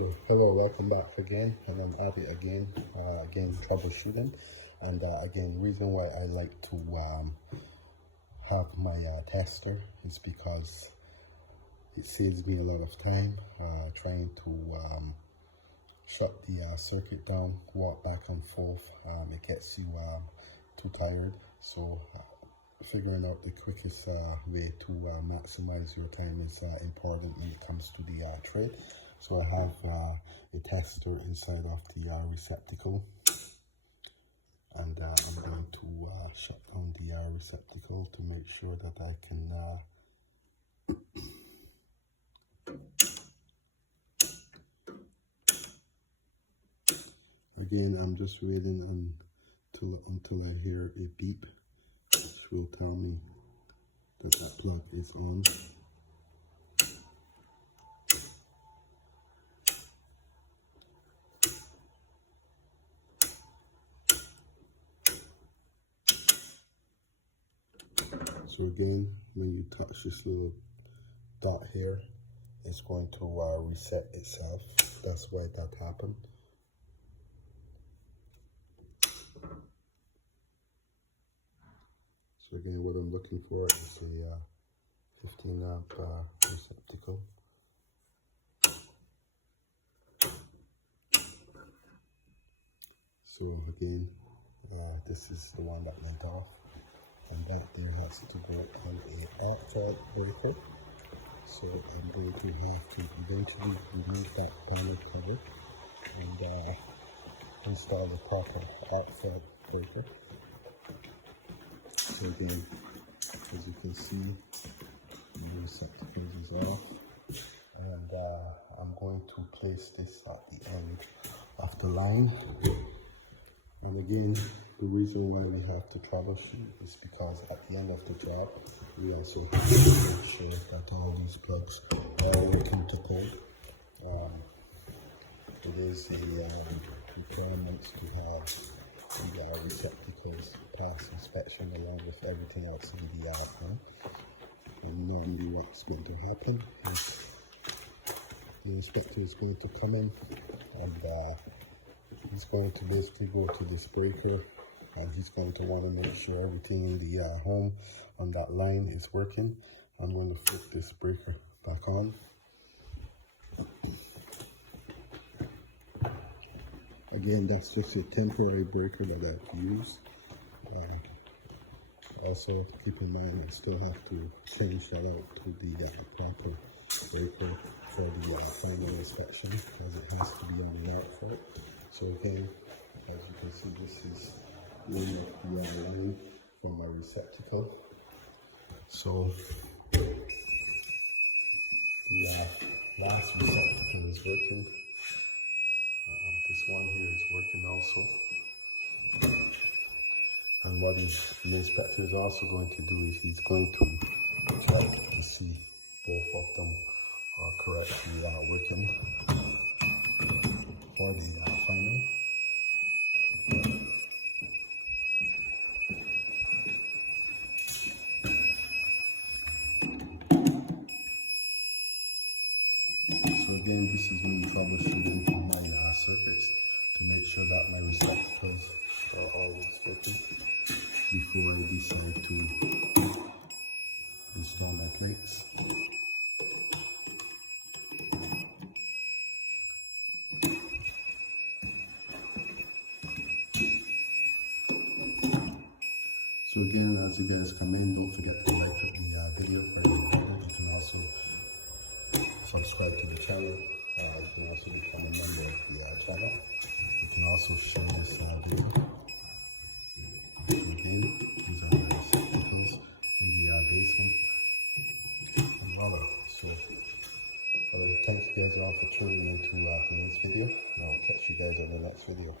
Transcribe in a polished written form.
So hello, welcome back again, and I'm at it again, troubleshooting. And again, reason why I like to have my tester is because it saves me a lot of time trying to shut the circuit down, walk back and forth. It gets you too tired, so figuring out the quickest way to maximize your time is important when it comes to the trade. So I have a tester inside of the receptacle, and I'm going to shut down the receptacle to make sure that I can again, I'm just waiting until I hear a beep, which will tell me that that plug is on. So again, when you touch this little dot here, it's going to reset itself. That's why that happened. So again, what I'm looking for is a 15 amp receptacle. So again, this is the one that went off, and that there has to go on a outside breaker. So I'm going to have to eventually remove that panel cover and install the proper outside breaker. So again, as you can see, the receptacle is off, and I'm going to place this at the end of the line. And again, the reason why we have to troubleshoot is because at the end of the job, we also have to make sure that all these plugs are working to code. It is a requirement to have the receptacles pass inspection along with everything else in the home. And normally what's going to happen is the inspector is going to come in, and he's going to basically go to this breaker, and he's going to want to make sure everything in the home on that line is working. I'm going to flip this breaker back on. Again, that's just a temporary breaker that I've used. Also, keep in mind I still have to change that out to the proper breaker for the final inspection, because it has to be on the outside. So again, as you can see, this is the end of the line for my receptacle. So the last receptacle is working. This one here is working also. And what the inspector is also going to do is he's going to check to see both of them are correctly working for the final. So again, this is me troubleshooting my circuits to make sure that my receptacles are always working before I decide to install my plates. So again, as you guys come in, don't forget to like the video for your report. You can also subscribe to the channel. You can also become a member of the channel. You can also share this video. Again, these are the receptacles in the basement. And voila. So thank you guys all for tuning into today's video, and I'll catch you guys in the next video.